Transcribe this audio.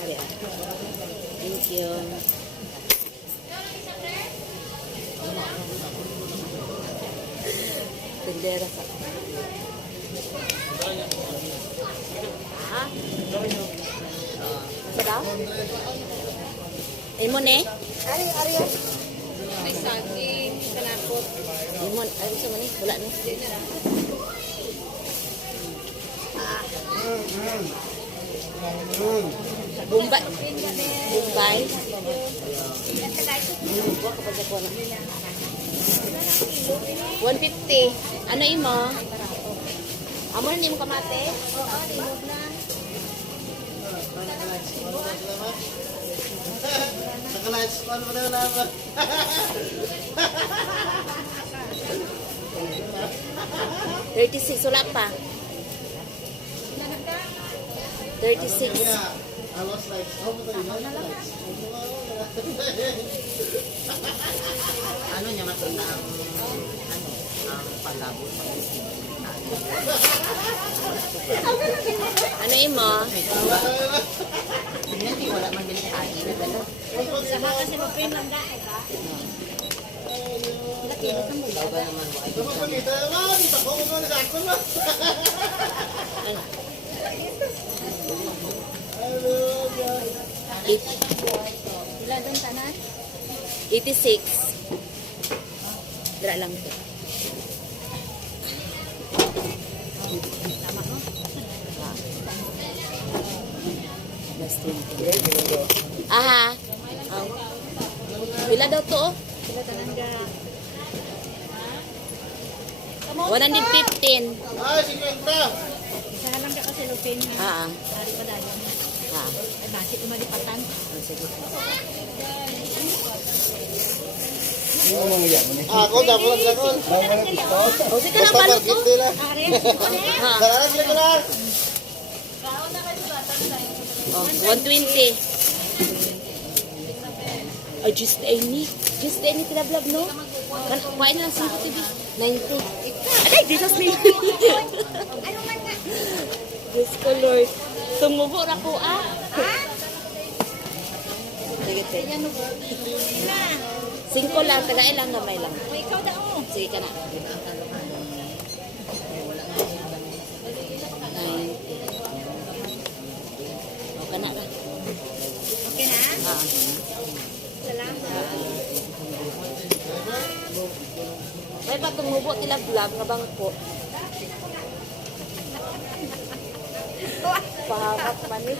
Ari, ah. Thank you. Tendera sa. Ha? Sarap? Imo ne? Ari. May saging, kanapot. Imo, ay sa mani, wala ni. Bombay. Bombay. Buwa kapag ako na. 150. Ano imo? Amo na mo kamate? Oo, limog na. Nakalights pa ano na naman. 36, wala pa. 36. I was like, oh, but I lights. Ano niya matunda ang paglabot Ano imo? Tingnan di wala man bilis kain na gano'n. Sama kasi mag-pin lang dahil ka. Nakilot na mo. Ikaw ba naman mo ay Ano pa nito? Ah, dito ko mo na sa akin. Ano? Hello, guys. Sila doon tanan. 86. Dra lang to. Tama mo. Plus 20. Aha. Oh. Pila daw to? Oh? Sila tanan ga. 115. Ay, 50. Isa lang ka kasi lupin na. Ah. Ari pa dahil. Ah. Ay, basi umalipatan. Oh, sige. Ako dapat lang. Oh, sige na balot to. Ari. Ha. Dala sila ko lang. Oh, 120. Ay, just any. Just any tinablab, no? Kuhain na lang 5 TV. 90. Ay, Jesus me. Ano man nga? Diyos ko, Lord. Tumubo na ko, ah. Sige, te. Yan mo. Na. 5 lang, tagain lang, gamay lang. O ikaw daw. Sige ka na. 90. O, kana ka. Okay na? Ah. Salamat. May pa tumubo tilablab nga bangko. Pahamak man eh.